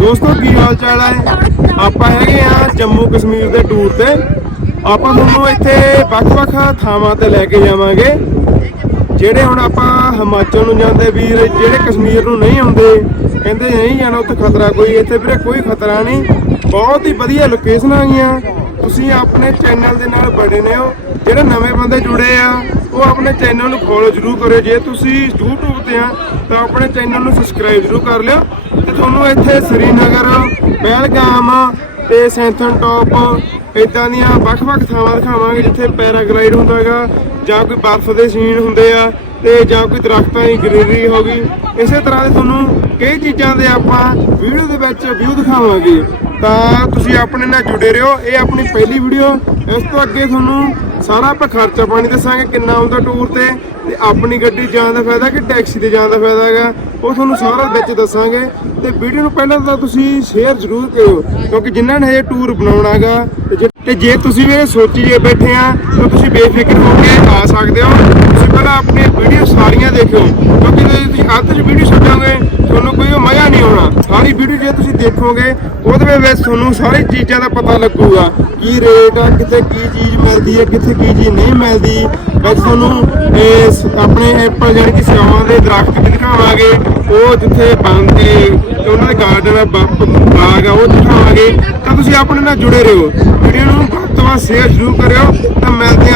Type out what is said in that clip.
ਦੋਸਤੋ, ਕੀ ਹਾਲ ਚਾਲ ਹੈ? ਆਪਾਂ ਹੈਗੇ ਆ ਜੰਮੂ ਕਸ਼ਮੀਰ ਦੇ ਟੂਰ ਤੇ। ਆਪਾਂ ਤੁਹਾਨੂੰ ਇੱਥੇ ਵੱਖ-ਵੱਖ ਥਾਵਾਂ ਤੇ ਲੈ ਕੇ ਜਾਵਾਂਗੇ। ਜਿਹੜੇ ਹੁਣ ਆਪਾਂ ਹਿਮਾਚਲ ਨੂੰ ਜਾਂਦੇ ਵੀਰ, ਜਿਹੜੇ ਕਸ਼ਮੀਰ ਨੂੰ ਨਹੀਂ ਆਉਂਦੇ, ਕਹਿੰਦੇ ਨਹੀਂ ਜਾਣਾ, ਉੱਥੇ ਖਤਰਾ ਕੋਈ, ਇੱਥੇ ਵੀਰੇ ਕੋਈ ਖਤਰਾ ਨਹੀਂ। ਬਹੁਤ ਹੀ ਵਧੀਆ ਲੋਕੇਸ਼ਨਾਂ ਆਗੀਆਂ ਤੁਸੀਂ ਆਪਣੇ ਚੈਨਲ ਦੇ ਨਾਲ ਬਣੇ ਨੇ ਹੋ ਜਿਹੜੇ ਨਵੇਂ ਬੰਦੇ ਜੁੜੇ ਆ, ਉਹ ਆਪਣੇ ਚੈਨਲ ਨੂੰ ਫੋਲੋ ਜ਼ਰੂਰ ਕਰਿਓ। ਜੇ ਤੁਸੀਂ YouTube ਤੇ ਆ, ਤਾਂ ਆਪਣੇ ਚੈਨਲ ਨੂੰ ਸਬਸਕ੍ਰਾਈਬ ਜ਼ਰੂਰ ਕਰ ਲਿਓ। ਤੇ ਤੁਹਾਨੂੰ ਇੱਥੇ ਸ੍ਰੀਨਗਰ ਪਹਿਲਗਾਮ ਤੇ ਸੈਂਥਨ ਟੌਪ ਇਦਾਂ ਦੀਆਂ ਵੱਖ-ਵੱਖ ਥਾਵਾਂ ਦਿਖਾਵਾਂਗੇ, ਜਿੱਥੇ ਪੈਰਾਗਲਾਈਡ ਹੁੰਦਾ ਹੈਗਾ, ਜਾਂ ਕੋਈ ਬਰਫ਼ ਦੇ ਸੀਨ ਹੁੰਦੇ ਆ, ਤੇ ਜਾਂ ਕੋਈ ਦਰਖਤਾਂ ਦੀ ਗ੍ਰੀਨਰੀ ਹੋ ਗਈ। ਇਸੇ ਤਰ੍ਹਾਂ ਦੇ ਤੁਹਾਨੂੰ ਕਈ ਚੀਜ਼ਾਂ ਦੇ ਆਪਾਂ ਵੀਡੀਓ ਦੇ ਵਿੱਚ ਵਿਊ ਦਿਖਾਵਾਂਗੇ। ਤਾਂ ਤੁਸੀਂ ਆਪਣੇ ਨਾਲ ਜੁੜੇ ਰਹੋ। ਇਹ ਆਪਣੀ ਪਹਿਲੀ ਵੀਡੀਓ ਇਸ ਤੋਂ ਅੱਗੇ ਤੁਹਾਨੂੰ ਸਾਰਾ ਆਪਾਂ ਖਰਚਾ ਪਾਣੀ ਦੱਸਾਂਗੇ ਕਿੰਨਾ ਆਉਂਦਾ ਟੂਰ ਤੇ। ਤੇ ਆਪਣੀ ਗੱਡੀ ਜਾਣ ਦਾ ਫਾਇਦਾ ਕਿ ਟੈਕਸੀ ਤੇ ਜਾਣ ਦਾ ਫਾਇਦਾ ਹੈਗਾ। ਉਹ ਤੁਹਾਨੂੰ ਸਾਰਾ ਵਿੱਚ ਦੱਸਾਂਗੇ। ਤੇ ਵੀਡੀਓ ਨੂੰ ਪਹਿਲਾਂ ਤਾਂ ਤੁਸੀਂ ਸ਼ੇਅਰ ਜ਼ਰੂਰ ਕਰਿਓ। ਕਿਉਂਕਿ ਜਿਨ੍ਹਾਂ ਨੇ ਇਹ ਟੂਰ ਬਣਾਉਣਾ ਹੈਗਾ, ਤੇ ਜੇ- ਤੇ ਜੇ ਤੁਸੀਂ ਵੀ ਇਹ ਸੋਚੀਏ ਬੈਠੇ ਆ, ਤਾਂ ਤੁਸੀਂ ਬੇਫਿਕਰ ਹੋ ਕੇ ਆ ਸਕਦੇ ਹੋ। ਤੁਸੀਂ ਪਹਿਲਾਂ ਆਪਣੀ ਵੀਡੀਓ ਸਾਰੀਆਂ ਦੇਖਿਓ। ਕਿਉਂਕਿ ਜੇ ਤੁਸੀਂ ਅੱਧ ਚ ਵੀਡੀਓ ਛੱਡੋਗੇ, ਤੁਹਾਨੂੰ ਕੋਈ ਉਹ ਮਜ਼ਾ ਨਹੀਂ ਆਉਣਾ। ਸਾਰੀ ਵੀਡੀਓ ਜੇ ਤੁਸੀਂ ਦੇਖੋਗੇ, ਉਹਦੇ ਵਿੱਚ ਤੁਹਾਨੂੰ ਸਾਰੀ ਚੀਜ਼ਾਂ ਦਾ ਪਤਾ ਲੱਗੂਗਾ ਕੀ ਰੇਟ ਆ ਕਿੱਥੇ ਕੀ ਚੀਜ਼ ਮਿਲਦੀ ਹੈ, ਕਿੱਥੇ ਕੀ ਚੀਜ਼ ਨਹੀਂ ਮਿਲਦੀ। ਵਿੱਚ ਤੁਹਾਨੂੰ ਇਹ ਆਪਣੇ ਐਪਲ ਜਾਨੀ ਕਿ ਸਿਆਵਾਂ ਦੇ ਦਰਖਤ ਵੀ ਦਿਖਾਵਾਂਗੇ, ਉਹ ਜਿੱਥੇ ਬਣਦੇ ਤੇ ਉਹਨਾਂ ਦੇ ਗਾਰਡਨ ਆ ਬ- ਬਾਗ ਆ, ਉਹ ਦਿਖਾਵਾਂਗੇ। ਤਾਂ ਤੁਸੀਂ ਆਪਣੇ ਨਾਲ ਜੁੜੇ ਰਹੋ। ਵੀਡੀਓ ਨੂੰ ਵੱਧ ਤੋਂ ਵੱਧ ਸ਼ੇਅਰ ਜ਼ਰੂਰ ਕਰਿਓ, ਤਾਂ ਮਿਲਦੇ